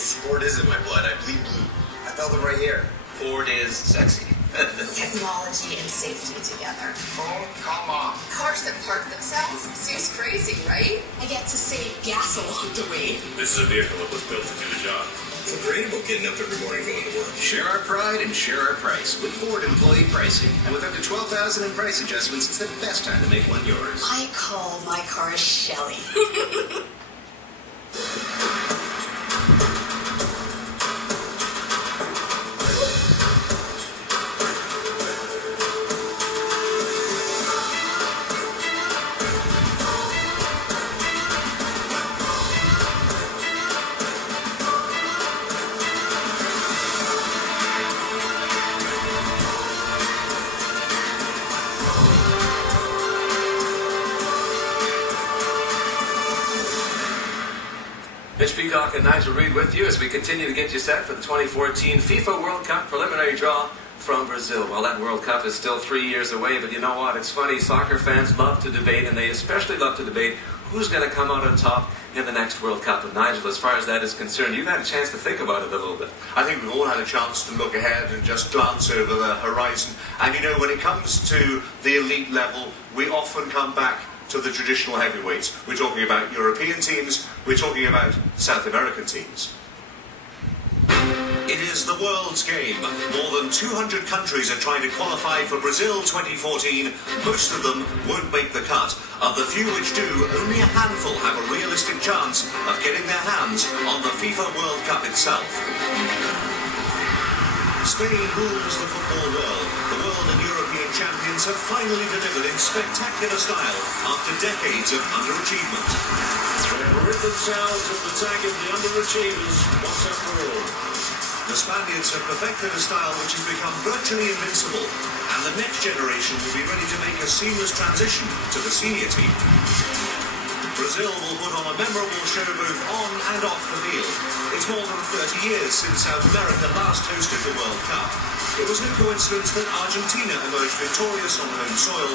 days. Ford is in my blood. I bleed blue. I felt them right here. Ford is sexy. Technology and safety together. Oh, come on. Cars that park themselves. Seems crazy, right? I get to save gas along the way. This is a vehicle that was built to do the job. Feel great about getting up every morning going to work. Share our pride and share our price with Ford employee pricing. And with up to 12,000 in price adjustments, it's the best time to make one yours. I call my car Shelly. Mitch Peacock and Nigel Reed with you as we continue to get you set for the 2014 FIFA World Cup preliminary draw from Brazil. Well, that World Cup is still 3 years away, but you know what? It's funny. Soccer fans love to debate, and they especially love to debate who's going to come out on top in the next World Cup. And Nigel, as far as that is concerned, you've had a chance to think about it a little bit. I think we've all had a chance to look ahead and just glance over the horizon. And you know, when it comes to the elite level, we often come back to the traditional heavyweights. We're talking about European teams, we're talking about South American teams. It is the world's game. More than 200 countries are trying to qualify for Brazil 2014. Most of them won't make the cut. Of the few which do, only a handful have a realistic chance of getting their hands on the FIFA World Cup itself. Spain rules the football world. The world and European champions have finally delivered in spectacular style after decades of underachievement. They have rid themselves of the tag of the underachievers once and for all. The Spaniards have perfected a style which has become virtually invincible, and the next generation will be ready to make a seamless transition to the senior team. Brazil will put on a memorable show both on and off the field. It's more than 30 years since South America last hosted the World Cup. It was no coincidence that Argentina emerged victorious on home soil.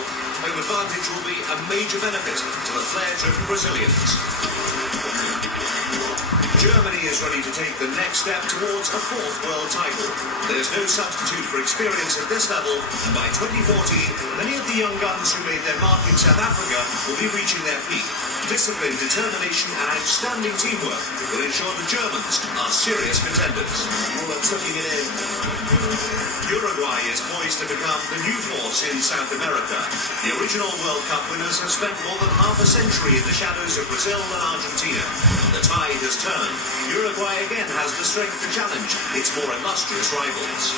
Home advantage will be a major benefit to the flair-driven Brazilians. Germany is ready to take the next step towards a fourth world title. There's no substitute for experience at this level, and by 2014, many of the young guns who made their mark in South Africa will be reaching their peak. Discipline, determination, and outstanding teamwork will ensure the Germans are serious contenders. Tucking it in. Uruguay is poised to become the new force in South America. The original World Cup winners have spent more than half a century in the shadows of Brazil and Argentina. The tide has turned. Uruguay again has the strength to challenge its more illustrious rivals.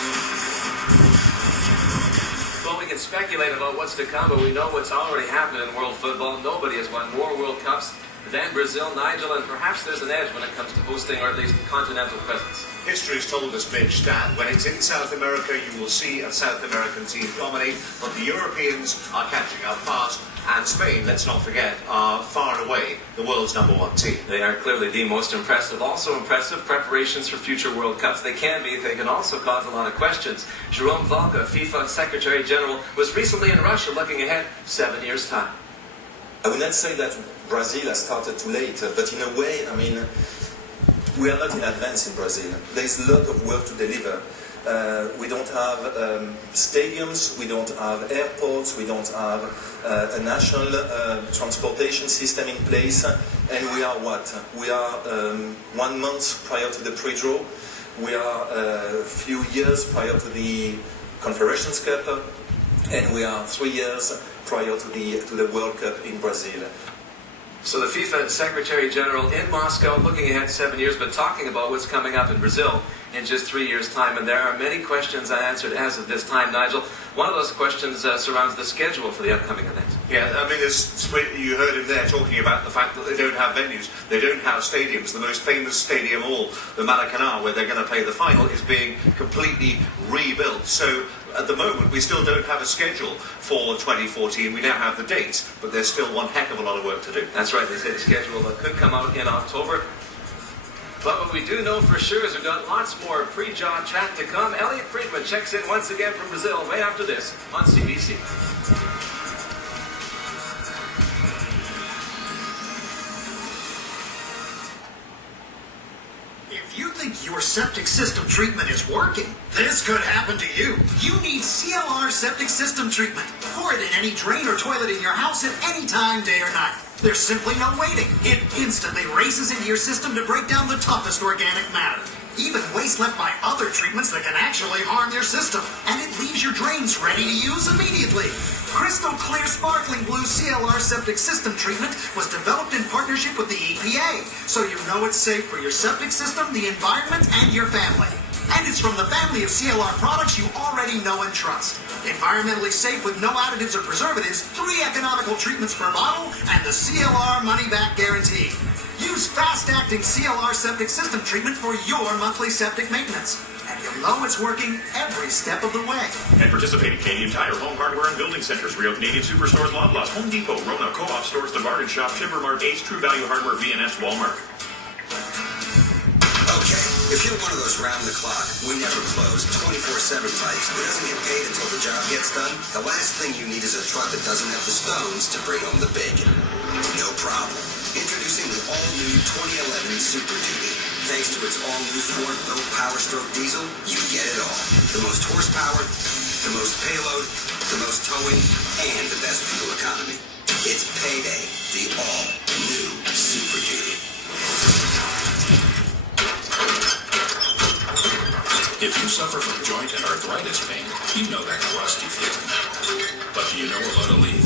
Well, we can speculate about what's to come, but we know what's already happened in world football. Nobody has won more World Cups than Brazil, Nigel, and perhaps there's an edge when it comes to hosting, or at least continental presence. History has told us, Mitch, that when it's in South America, you will see a South American team dominate, but the Europeans are catching up fast, and Spain, let's not forget, are far and away the world's #1 team. They are clearly the most impressive. Also impressive preparations for future World Cups. They can be. They can also cause a lot of questions. Jerome Valcke, FIFA Secretary General, was recently in Russia looking ahead 7 years' time. I would not say that Brazil has started too late, but in a way, I mean, we are not in advance in Brazil. There is a lot of work to deliver. We don't have stadiums, we don't have airports, we don't have a national transportation system in place, and we are what? We are 1 month prior to the pre-draw, we are a few years prior to the Confederations Cup, and we are 3 years prior to the World Cup in Brazil. So the FIFA Secretary General in Moscow looking ahead 7 years, but talking about what's coming up in Brazil in just 3 years' time. And there are many questions unanswered as of this time, Nigel. One of those questions surrounds the schedule for the upcoming event. Yeah, I mean, you heard him there talking about the fact that they don't have venues, they don't have stadiums. The most famous stadium of all, the Maracanã, where they're going to play the final, is being completely rebuilt. So at the moment, we still don't have a schedule for 2014. We now have the dates, but there's still one heck of a lot of work to do. That's right. They say the schedule could come out in October. But what we do know for sure is we've got lots more pre-draw chat to come. Elliot Friedman checks in once again from Brazil way after this on CBC. If you think your septic system treatment is working, this could happen to you. You need CLR septic system treatment. Pour it in any drain or toilet in your house at any time, day or night. There's simply no waiting. It instantly races into your system to break down the toughest organic matter. Even waste left by other treatments that can actually harm your system. And it leaves your drains ready to use immediately. Crystal clear sparkling blue CLR septic system treatment was developed in partnership with the EPA, so you know it's safe for your septic system, the environment, and your family. And it's from the family of CLR products you already know and trust. Environmentally safe with no additives or preservatives, 3 economical treatments per bottle, and the CLR money-back guarantee. Use fast-acting CLR septic system treatment for your monthly septic maintenance. And you'll know it's working every step of the way. And participating Canadian Tire, Home Hardware and Building Centers, Real Canadian Superstores, Loblaws, Home Depot, Rona, Co-op Stores, The Bargain Shop, Timbermart, Ace, True Value Hardware, V&S, Walmart. Okay, if you're one of those round-the-clock, we never close, 24/7 types who doesn't get paid until the job gets done, the last thing you need is a truck that doesn't have the stones to bring home the bacon. No problem. Introducing the all-new 2011 Super Duty. Thanks to its all-new Ford-built Power Stroke diesel, you get it all. The most horsepower, the most payload, the most towing, and the best fuel economy. It's payday, the all-new Super Duty. If you suffer from joint and arthritis pain, you know that crusty feeling. But do you know about Aleve?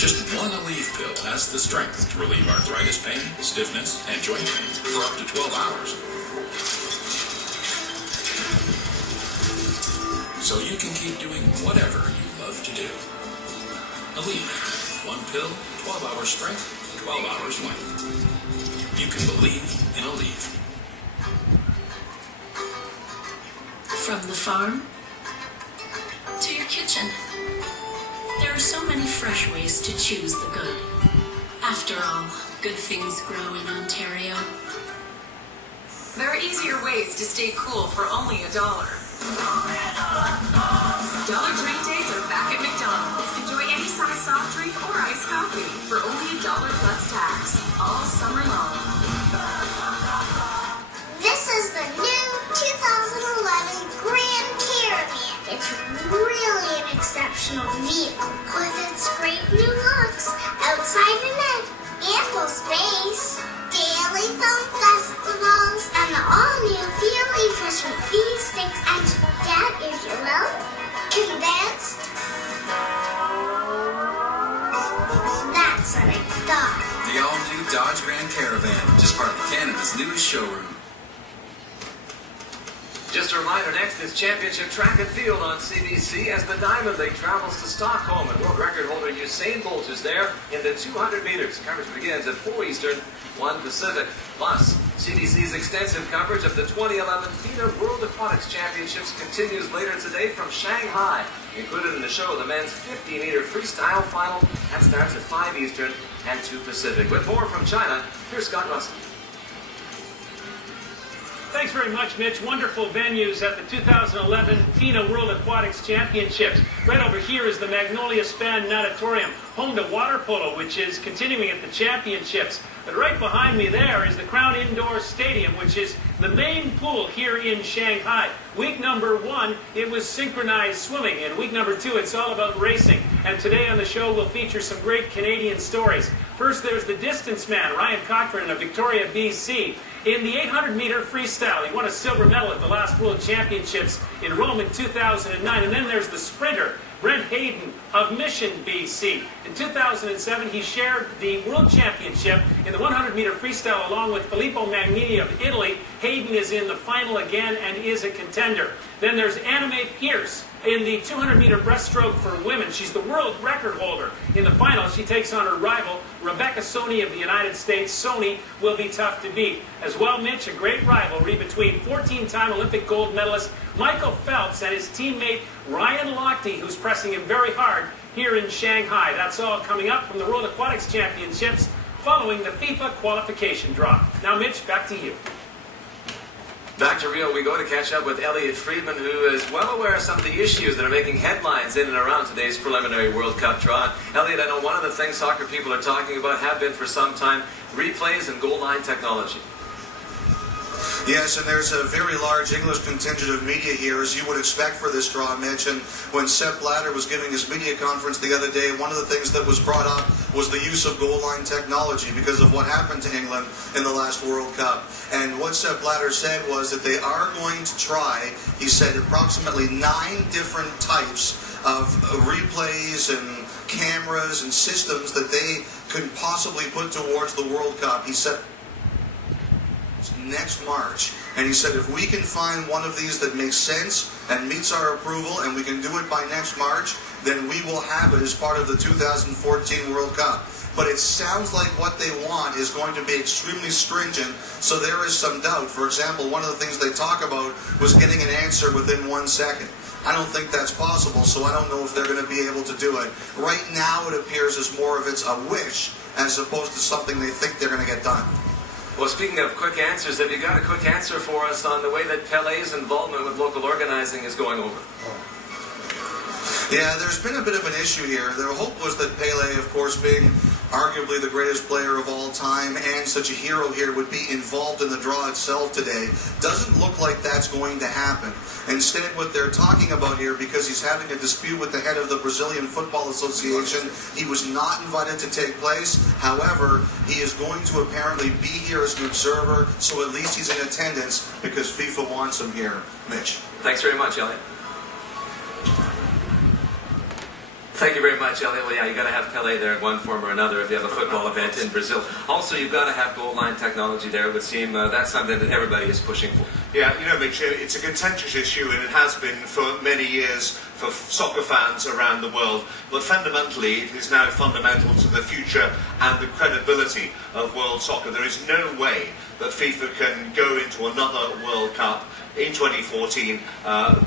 Just one Aleve pill has the strength to relieve arthritis pain, stiffness, and joint pain for up to 12 hours. So you can keep doing whatever you love to do. Aleve. One pill, 12 hours strength, 12 hours length. You can believe in Aleve. From the farm to your kitchen. There are so many fresh ways to choose the good. After all, good things grow in Ontario. There are easier ways to stay cool for only $1. Dollar Drink Days are back at McDonald's. Enjoy any size soft drink or iced coffee for only $1 plus tax all summer long. This is the new 2011 Grand Caravan. It's really an exceptional vehicle with its great new looks, outside and in, ample space, daily film festivals, and the all-new Feel Efficient feed sticks. And Dad, if you will, convinced? That's what I thought. The all-new Dodge Grand Caravan, just part of Canada's newest showroom. Just a reminder, next is Championship Track and Field on CBC as the Diamond League travels to Stockholm, and world record holder Usain Bolt is there in the 200 meters. Coverage begins at 4 Eastern, 1 Pacific. Plus, CBC's extensive coverage of the 2011 FINA World Aquatics Championships continues later today from Shanghai. Included in the show, the men's 50-meter freestyle final. That starts at 5 Eastern and 2 Pacific. With more from China, here's Scott Russell. Thanks very much, Mitch. Wonderful venues at the 2011 FINA World Aquatics Championships. Right over here is the Magnolia Span Natatorium, home to water polo, which is continuing at the championships. But right behind me there is the Crown Indoor Stadium, which is the main pool here in Shanghai. Week number 1, it was synchronized swimming, and week number 2, it's all about racing. And today on the show, we'll feature some great Canadian stories. First, there's the distance man, Ryan Cochran of Victoria, BC. In the 800-meter freestyle, he won a silver medal at the last World Championships in Rome in 2009. And then there's the sprinter, Brent Hayden of Mission, BC. In 2007, he shared the World Championship in the 100-meter freestyle along with Filippo Magnini of Italy. Hayden is in the final again and is a contender. Then there's Anime Pierce in the 200-meter breaststroke for women. She's the world record holder. In the final, she takes on her rival, Rebecca Soni of the United States. Soni will be tough to beat. As well, Mitch, a great rivalry between 14-time Olympic gold medalist Michael Phelps and his teammate Ryan Lochte, who's pressing him very hard here in Shanghai. That's all coming up from the World Aquatics Championships following the FIFA qualification draw. Now, Mitch, back to you. Back to Rio we go to catch up with Elliot Friedman, who is well aware of some of the issues that are making headlines in and around today's preliminary World Cup draw. Elliot, I know one of the things soccer people are talking about, have been for some time, replays and goal line technology. Yes, and there's a very large English contingent of media here, as you would expect for this draw, Mitch. And when Sepp Blatter was giving his media conference the other day, one of the things that was brought up was the use of goal line technology because of what happened to England in the last World Cup. And what Sepp Blatter said was that they are going to try, he said, approximately 9 different types of replays and cameras and systems that they could possibly put towards the World Cup. He said next March, and he said if we can find one of these that makes sense and meets our approval and we can do it by next March, then we will have it as part of the 2014 World Cup. But it sounds like what they want is going to be extremely stringent, so there is some doubt. For example, one of the things they talk about was getting an answer within 1 second. I don't think that's possible, so I don't know if they're going to be able to do it. Right now it appears as more of it's a wish as opposed to something they think they're going to get done. Well, speaking of quick answers, have you got a quick answer for us on the way that Pelé's involvement with local organizing is going over? Yeah, there's been a bit of an issue here. Their hope was that Pelé, of course, being arguably the greatest player of all time and such a hero here, would be involved in the draw itself today. Doesn't look like that's going to happen. Instead, what they're talking about here, because he's having a dispute with the head of the Brazilian Football Association, he was not invited to take place. However, he is going to apparently be here as an observer, so at least he's in attendance because FIFA wants him here. Mitch. Thanks very much, Elliot. Thank you very much, Elliot. Well, yeah, you've got to have Pelé there in one form or another if you have a football event in Brazil. Also, you've got to have goal line technology there. It would seem that's something that everybody is pushing for. Yeah, you know, Mitch, it's a contentious issue, and it has been for many years for soccer fans around the world. But fundamentally, it is now fundamental to the future and the credibility of world soccer. There is no way that FIFA can go into another World Cup in 2014,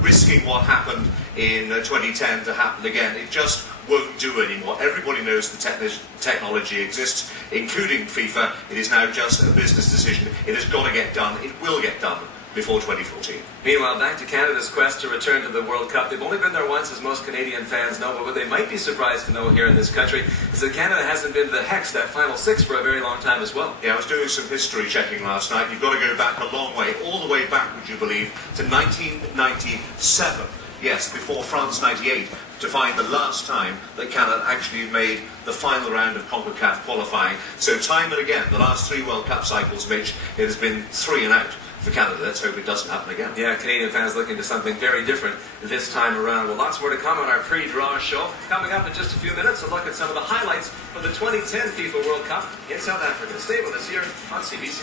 risking what happened in 2010 to happen again. It just won't do anymore. Everybody knows the technology exists, including FIFA. It is now just a business decision. It has got to get done. It will get done before 2014. Meanwhile, back to Canada's quest to return to the World Cup. They've only been there once, as most Canadian fans know, but what they might be surprised to know here in this country is that Canada hasn't been to the Hex, that final 6, for a very long time as well. Yeah, I was doing some history checking last night. You've got to go back a long way, all the way back, would you believe, to 1997. Yes, before France 98, to find the last time that Canada actually made the final round of CONCACAF qualifying. So time and again, the last 3 World Cup cycles, Mitch, it has been 3 and out for Canada. Let's hope it doesn't happen again. Yeah, Canadian fans looking to something very different this time around. Well, lots more to come on our pre-draw show. Coming up in just a few minutes, a look at some of the highlights from the 2010 FIFA World Cup in South Africa. Stay with us here on CBC.